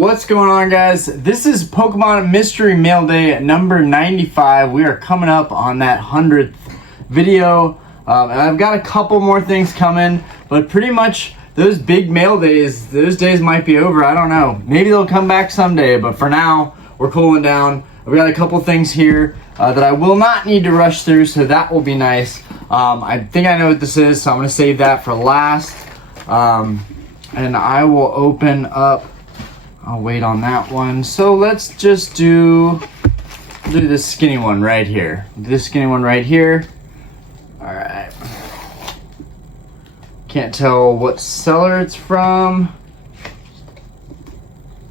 What's going on, guys? This is Pokemon Mystery Mail Day number 95. We are coming up on that 100th video. And I've got a couple more things coming, but pretty much those big mail days, those days might be over. I don't know. Maybe they'll come back someday, but for now, we're cooling down. I've got a couple things here that I will not need to rush through, so that will be nice. I think I know what this is, so I'm going to save that for last. And I will open up. I'll wait on that one. So let's just do this skinny one right here. This skinny one right here. All right. Can't tell what seller it's from.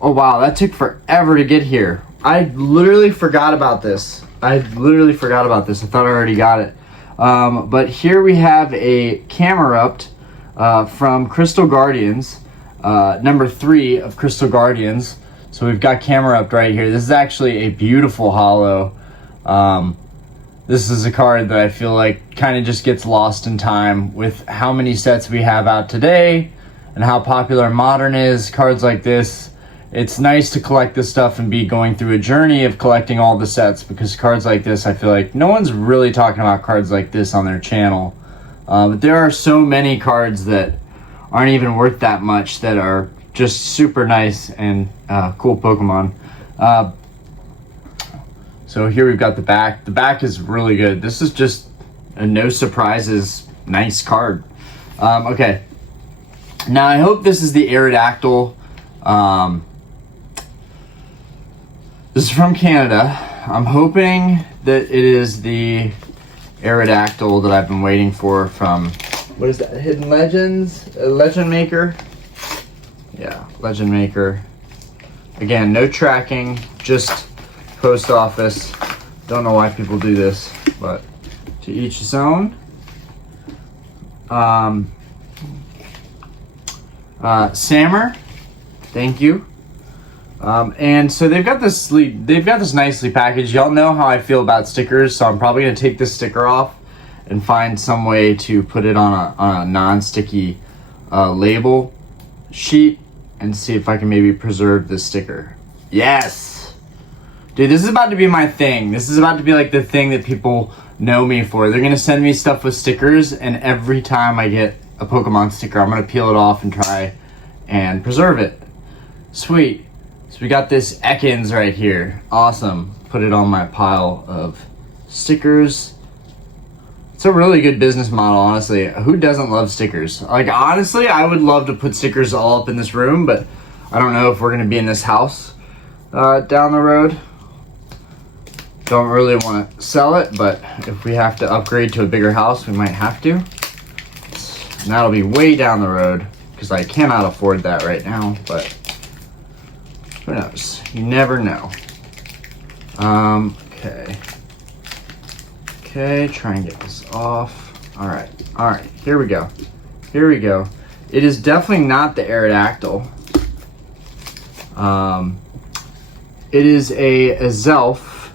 Oh wow, that took forever to get here. I literally forgot about this. I thought I already got it. But here we have a Camerupt from Crystal Guardians. Number 3 of Crystal Guardians. So we've got Camerupt right here. This is actually a beautiful holo. This is a card that I feel like kind of just gets lost in time with how many sets we have out today and how popular Modern is. Cards like this, it's nice to collect this stuff and be going through a journey of collecting all the sets, because cards like this, I feel like no one's really talking about cards like this on their channel. But there are so many cards that aren't even worth that much that are just super nice and cool Pokemon. So here we've got the back. The back is really good. This is just a no surprises nice card. Okay. Now I hope this is the Aerodactyl. This is from Canada. I'm hoping that it is the Aerodactyl that I've been waiting for from, what is that, Hidden Legends? Legend Maker? Yeah, Legend Maker. Again, no tracking, just post office. Don't know why people do this, but to each his own. Sammer, thank you. And so they've got this nicely packaged. Y'all know how I feel about stickers, so I'm probably gonna take this sticker off and find some way to put it on a non-sticky label sheet and see if I can maybe preserve this sticker. Yes! Dude, this is about to be my thing. This is about to be like the thing that people know me for. They're gonna send me stuff with stickers, and every time I get a Pokemon sticker, I'm gonna peel it off and try and preserve it. Sweet. So we got this Ekans right here. Awesome. Put it on my pile of stickers. It's a really good business model, honestly. Who doesn't love stickers? Like, honestly, I would love to put stickers all up in this room, but I don't know if we're gonna be in this house down the road. Don't really want to sell it, but if we have to upgrade to a bigger house, we might have to. And that'll be way down the road, because I cannot afford that right now, but who knows? You never know. Okay. Okay, try and get this off. All right, here we go. It is definitely not the Aerodactyl. It is a Azelf.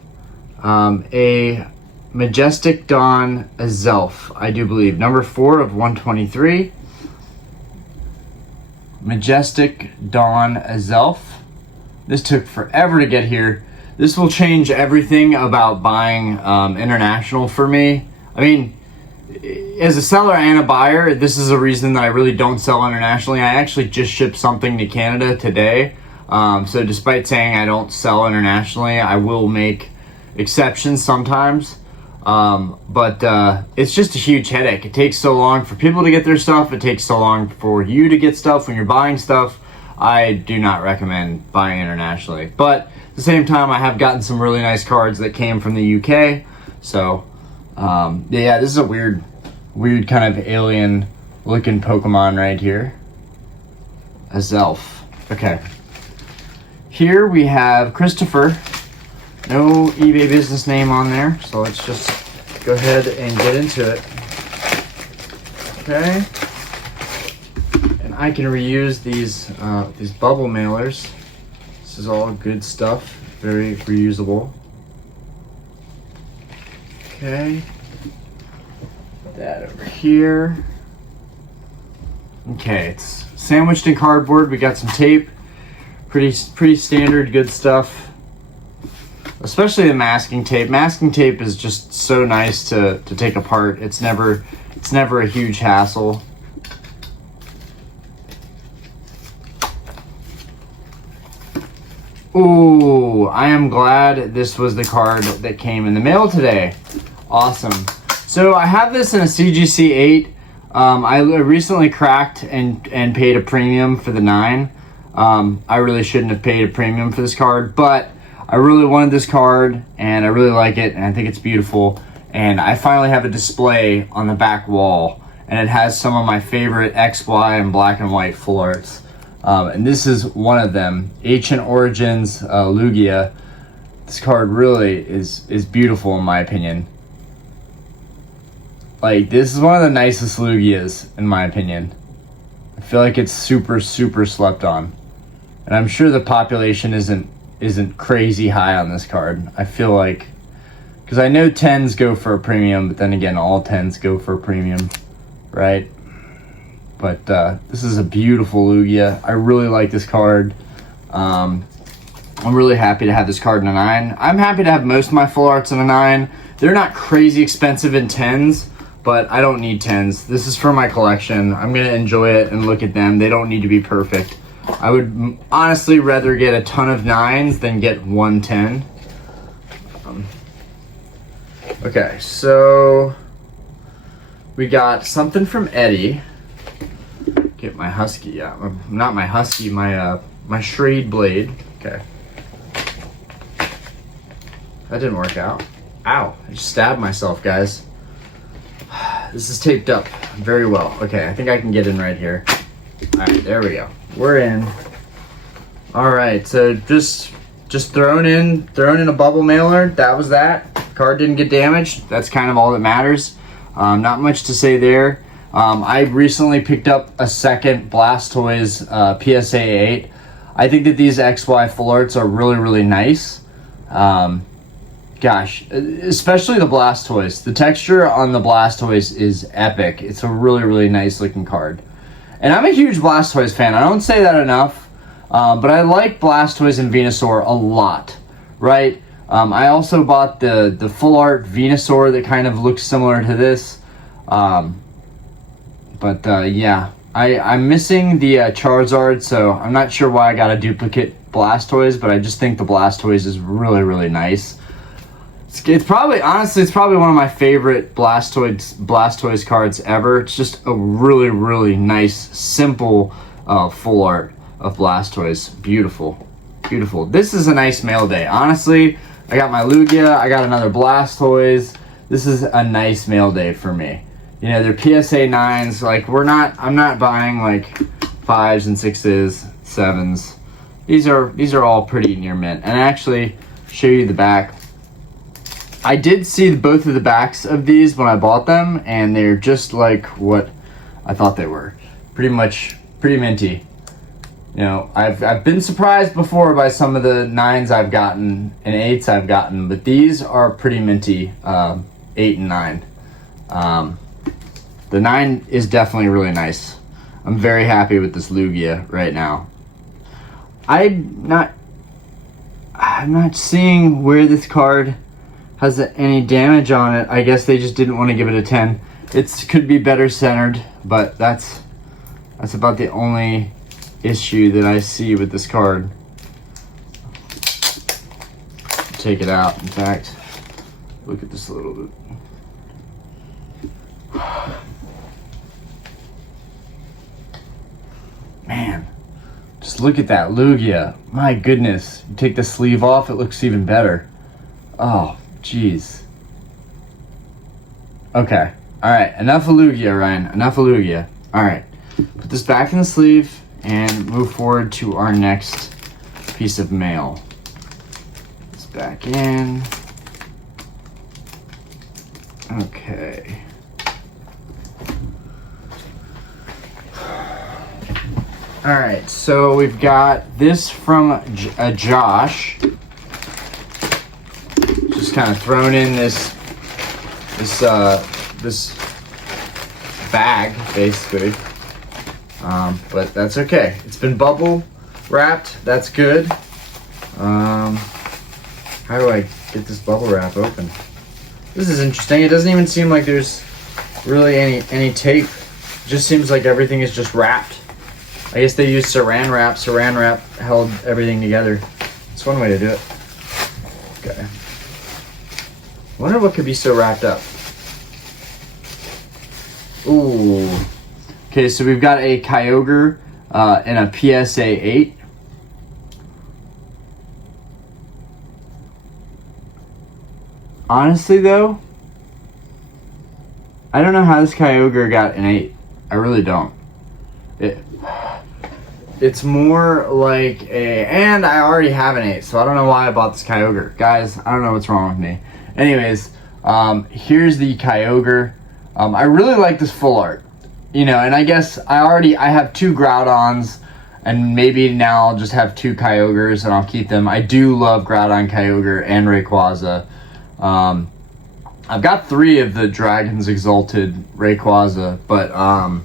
A Majestic Dawn Azelf, I do believe. Number 4 of 123. Majestic Dawn Azelf. This took forever to get here. This will change everything about buying international for me. I mean, as a seller and a buyer, this is a reason that I really don't sell internationally. I actually just shipped something to Canada today. So despite saying I don't sell internationally, I will make exceptions sometimes. But it's just a huge headache. It takes so long for people to get their stuff. It takes so long for you to get stuff when you're buying stuff. I do not recommend buying internationally. But at the same time, I have gotten some really nice cards that came from the UK. So, yeah, this is a weird kind of alien looking Pokemon right here. Azelf. Okay. Here we have Christopher. No eBay business name on there, so let's just go ahead and get into it. Okay. And I can reuse these bubble mailers. This is all good stuff, very reusable. Okay. Put that over here. Okay, it's sandwiched in cardboard. We got some tape Pretty standard good stuff. Especially the masking tape. Masking tape is just so nice to take apart. It's never a huge hassle. Ooh, I am glad this was the card that came in the mail today. Awesome. So I have this in a CGC 8. I recently cracked and paid a premium for the 9. I really shouldn't have paid a premium for this card, but I really wanted this card and I really like it and I think it's beautiful. And I finally have a display on the back wall and it has some of my favorite X, Y, and black and white full arts. And this is one of them, Ancient Origins Lugia. This card really is beautiful in my opinion. Like, this is one of the nicest Lugias in my opinion. I feel like it's super slept on. And I'm sure the population isn't crazy high on this card. I feel like, because I know 10s go for a premium, but then again, all 10s go for a premium, right? But this is a beautiful Lugia. I really like this card. I'm really happy to have this card in a 9. I'm happy to have most of my full arts in a 9. They're not crazy expensive in 10s, but I don't need 10s. This is for my collection. I'm going to enjoy it and look at them. They don't need to be perfect. I would honestly rather get a ton of 9s than get one 10. Okay, so we got something from Eddie. Get my Husky, not my Husky, my Shrade Blade. Okay. That didn't work out. Ow, I just stabbed myself, guys. This is taped up very well. Okay, I think I can get in right here. All right, there we go. We're in. All right, so just thrown in a bubble mailer. That was that. Card didn't get damaged. That's kind of all that matters. Not much to say there. I recently picked up a second Blastoise PSA 8. I think that these XY full arts are really nice. Gosh, especially the Blastoise. The texture on the Blastoise is epic. It's a really nice looking card. And I'm a huge Blastoise fan. I don't say that enough, but I like Blastoise and Venusaur a lot, right? I also bought the full art Venusaur that kind of looks similar to this. Yeah, I'm missing the Charizard, so I'm not sure why I got a duplicate Blastoise, but I just think the Blastoise is really nice. It's probably, honestly, it's probably one of my favorite Blastoise cards ever. It's just a really nice, simple full art of Blastoise. Beautiful. This is a nice mail day. Honestly, I got my Lugia, I got another Blastoise. This is a nice mail day for me. You know, they're PSA 9s. Like, I'm not buying like 5s and 6s, 7s. These are all pretty near mint. And actually, show you the back. I did see both of the backs of these when I bought them, and they're just like what I thought they were. Pretty minty. You know, I've been surprised before by some of the 9s I've gotten and 8s I've gotten, but these are pretty minty, 8 and 9. The 9 is definitely really nice. I'm very happy with this Lugia right now. I'm not seeing where this card has any damage on it. I guess they just didn't want to give it a 10. It could be better centered, but that's about the only issue that I see with this card. Take it out. In fact, look at this a little bit. Man, just look at that Lugia. My goodness. You take the sleeve off, it looks even better. Oh, jeez. Okay. Alright, enough of Lugia, Ryan. Enough of Lugia. Alright. Put this back in the sleeve and move forward to our next piece of mail. Put this back in. Okay. Alright, so we've got this from Josh. Just kind of thrown in this bag, basically. But that's okay. It's been bubble wrapped. That's good. How do I get this bubble wrap open? This is interesting. It doesn't even seem like there's really any tape. It just seems like everything is just wrapped. I guess they used saran wrap. Saran wrap held everything together. It's one way to do it. Okay. Wonder what could be so wrapped up. Ooh. Okay, so we've got a Kyogre and a PSA 8. Honestly, though, I don't know how this Kyogre got an 8. I really don't. It's more like a... And I already have an 8, so I don't know why I bought this Kyogre. Guys, I don't know what's wrong with me. Anyways, here's the Kyogre. I really like this full art. You know, and I guess I have 2 Groudons, and maybe now I'll just have 2 Kyogres, and I'll keep them. I do love Groudon, Kyogre, and Rayquaza. I've got 3 of the Dragon's Exalted Rayquaza, but on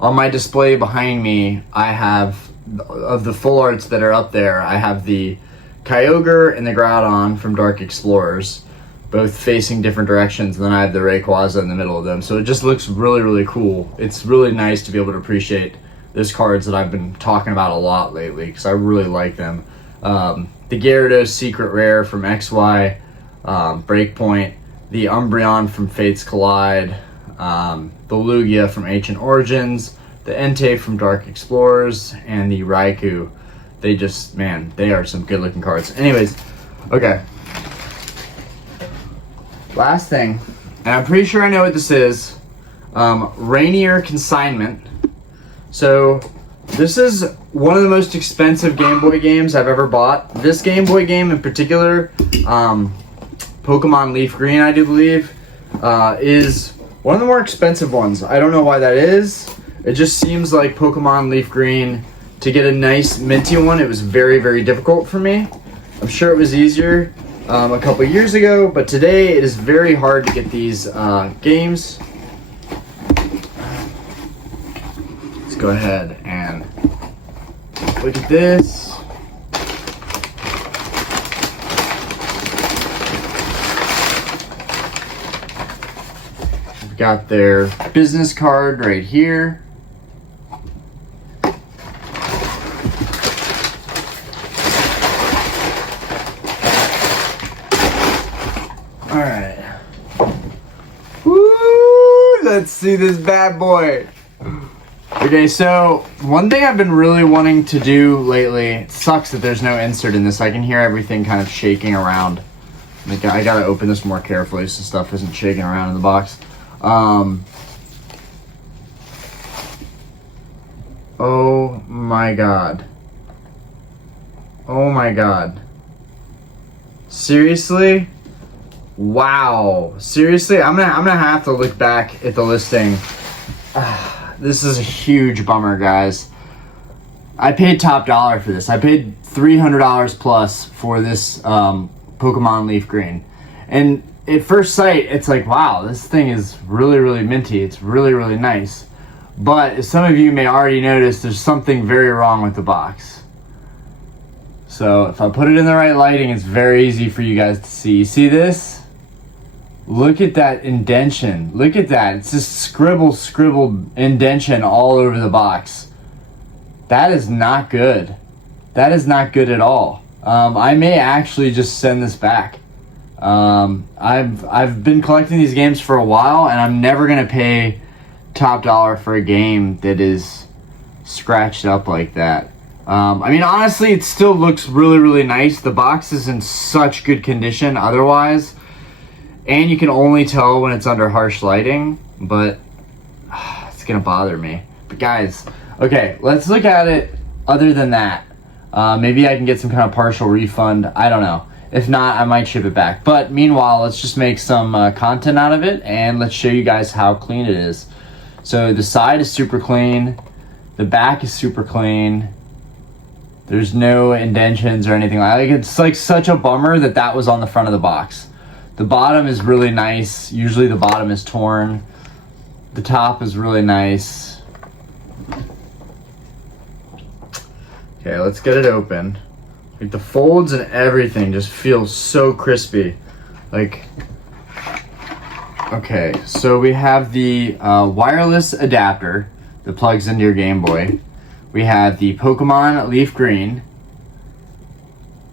my display behind me, I have, of the full arts that are up there, I have the Kyogre and the Groudon from Dark Explorers, both facing different directions, and then I have the Rayquaza in the middle of them. So it just looks really, really cool. It's really nice to be able to appreciate those cards that I've been talking about a lot lately, because I really like them. The Gyarados Secret Rare from XY Breakpoint, the Umbreon from Fates Collide, the Lugia from Ancient Origins, the Entei from Dark Explorers, and the Raikou. They just, man, they are some good looking cards. Anyways, okay. Last thing, and I'm pretty sure I know what this is. Rainier Consignment. So this is one of the most expensive Game Boy games I've ever bought. This Game Boy game in particular, Pokemon Leaf Green, I do believe, is one of the more expensive ones. I don't know why that is. It just seems like Pokemon Leaf Green, to get a nice minty one, it was very, very difficult for me. I'm sure it was easier a couple years ago, but today it is very hard to get these games. Let's go ahead and look at this. We've got their business card right here. Alright. Woo! Let's see this bad boy. Okay, so one thing I've been really wanting to do lately, it sucks that there's no insert in this. I can hear everything kind of shaking around. Like, I gotta open this more carefully so stuff isn't shaking around in the box. Oh my god. Oh my god. Seriously? Wow. Seriously? I'm gonna have to look back at the listing. This is a huge bummer, guys. I paid top dollar for this. I paid $300 plus for this Pokemon Leaf Green. And at first sight, it's like, wow, this thing is really, really minty. It's really, really nice. But as some of you may already notice, there's something very wrong with the box. So if I put it in the right lighting, it's very easy for you guys to see. You see this? Look at that indention. Look at that. It's just scribbled indention all over the box. That is not good. That is not good at all. I may actually just send this back. I've been collecting these games for a while, and I'm never gonna pay top dollar for a game that is scratched up like that. I mean, honestly, it still looks really, really nice. The box is in such good condition otherwise. And you can only tell when it's under harsh lighting, but it's gonna bother me. But guys, okay, let's look at it other than that. Maybe I can get some kind of partial refund. I don't know. If not, I might ship it back. But meanwhile, let's just make some content out of it, and let's show you guys how clean it is. So the side is super clean. The back is super clean. There's no indentions or anything like that. It's like such a bummer that that was on the front of the box. The bottom is really nice. Usually the bottom is torn. The top is really nice. Okay, let's get it open. Like the folds and everything just feels so crispy. Like, okay, so we have the wireless adapter that plugs into your Game Boy. We have the Pokémon Leaf Green.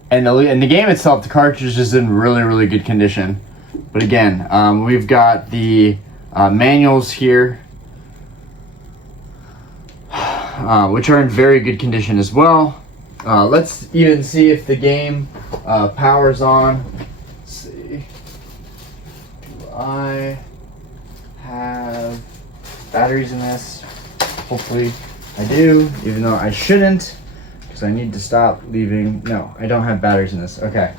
And the game itself, the cartridge is in really, really good condition. But again, we've got the manuals here, which are in very good condition as well. Let's even see if the game powers on. Let's see. Do I have batteries in this? Hopefully I do, even though I shouldn't, because I need to stop leaving. No, I don't have batteries in this. Okay,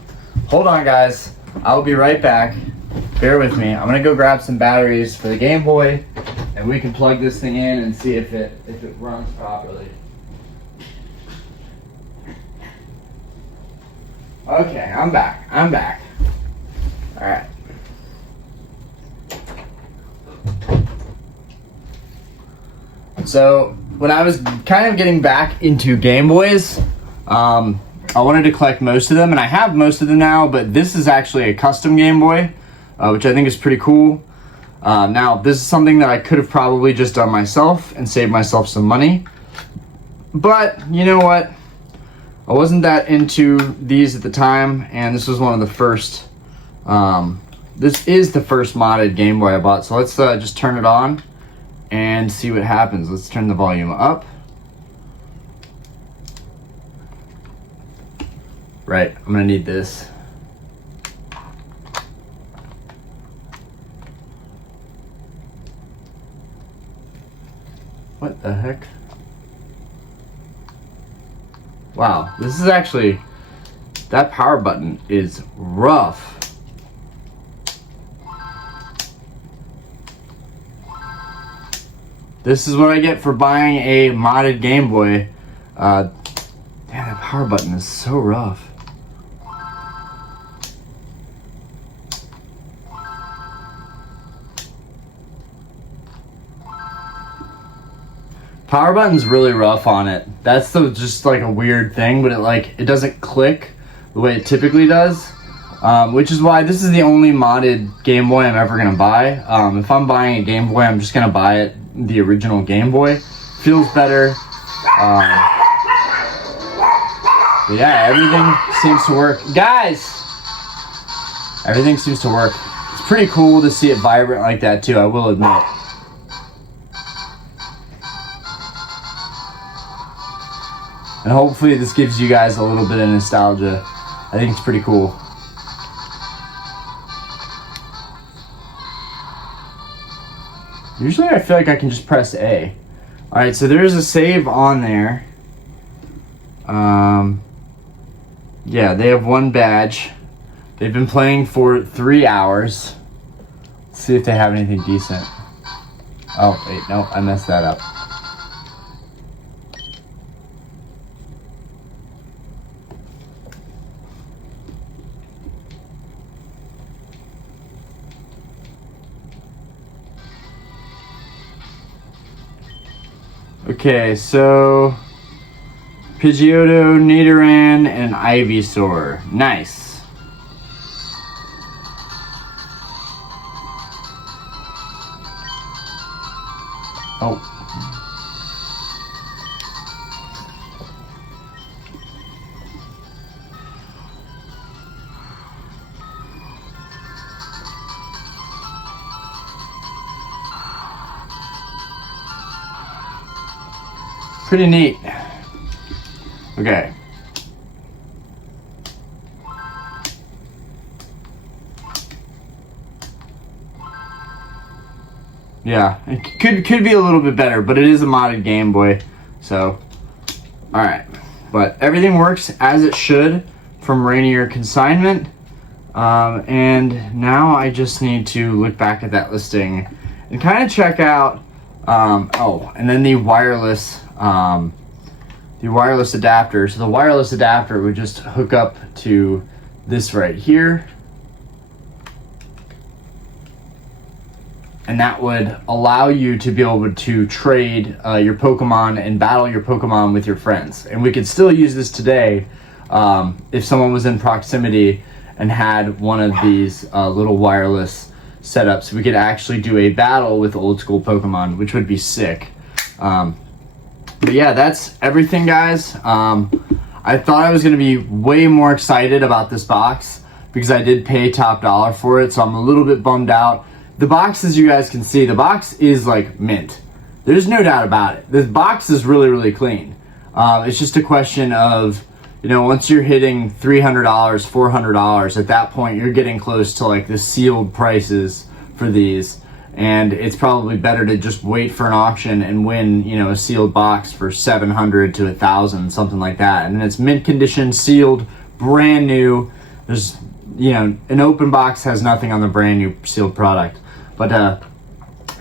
hold on guys, I'll be right back. Bear with me. I'm gonna go grab some batteries for the Game Boy, and we can plug this thing in and see if it runs properly. Okay, I'm back. All right. So when I was kind of getting back into Game Boys, I wanted to collect most of them, and I have most of them now, but this is actually a custom Game Boy, which I think is pretty cool. Now, this is something that I could have probably just done myself and saved myself some money, but you know what? I wasn't that into these at the time, and this was one of the first, this is the first modded Game Boy I bought, so let's just turn it on and see what happens. Let's turn the volume up. Right, I'm gonna need this. What the heck? Wow, this is actually, that power button is rough. This is what I get for buying a modded Game Boy. Damn, that power button is so rough. Power button's really rough on it. That's just like a weird thing, but it doesn't click the way it typically does. Which is why this is the only modded Game Boy I'm ever gonna buy. If I'm buying a Game Boy, I'm just gonna buy it the original Game Boy. Feels better. But yeah, everything seems to work. Guys! Everything seems to work. It's pretty cool to see it vibrant like that too, I will admit. And hopefully this gives you guys a little bit of nostalgia. I think it's pretty cool. Usually I feel like I can just press A. Alright, so there's a save on there. Yeah, they have one badge. They've been playing for 3 hours. Let's see if they have anything decent. Oh, wait, no, I messed that up. Okay, so Pidgeotto, Nidoran, and Ivysaur. Nice. Oh. Pretty neat. Okay. Yeah, it could be a little bit better, but it is a modded Game Boy, so alright. But everything works as it should from Rainier Consignment. And now I just need to look back at that listing and kind of check out oh, and then the wireless adapter. So the wireless adapter would just hook up to this right here. and that would allow you to be able to trade your Pokemon and battle your Pokemon with your friends. And we could still use this today if someone was in proximity and had one of these little wireless setups. We could actually do a battle with old school Pokemon, which would be sick. But yeah, that's everything, guys. I thought I was going to be way more excited about this box because I did pay top dollar for it, so I'm a little bit bummed out. The box, as you guys can see, the box is like mint. There's no doubt about it. This box is really, really clean. It's just a question of, you know, once you're hitting $300, $400, at that point you're getting close to like the sealed prices for these. And it's probably better to just wait for an auction and win, you know, a sealed box for $700 to $1,000, something like that. And it's mint condition, sealed, brand new. There's, you know, an open box has nothing on the brand new sealed product. But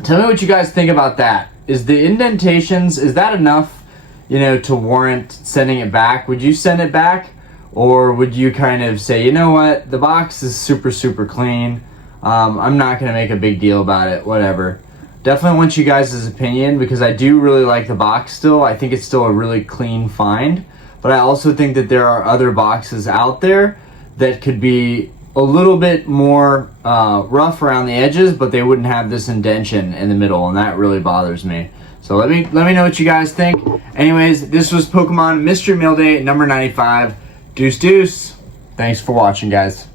tell me what you guys think about that. Is the indentations, is that enough, you know, to warrant sending it back? Would you send it back? Or would you kind of say, you know what, the box is super, super clean. I'm not going to make a big deal about it, whatever. Definitely want you guys' opinion because I do really like the box still. I think it's still a really clean find. But I also think that there are other boxes out there that could be a little bit more rough around the edges, but they wouldn't have this indentation in the middle, and that really bothers me. So let me know what you guys think. Anyways, this was Pokemon Mystery Mail Day number 95. Deuce deuce. Thanks for watching, guys.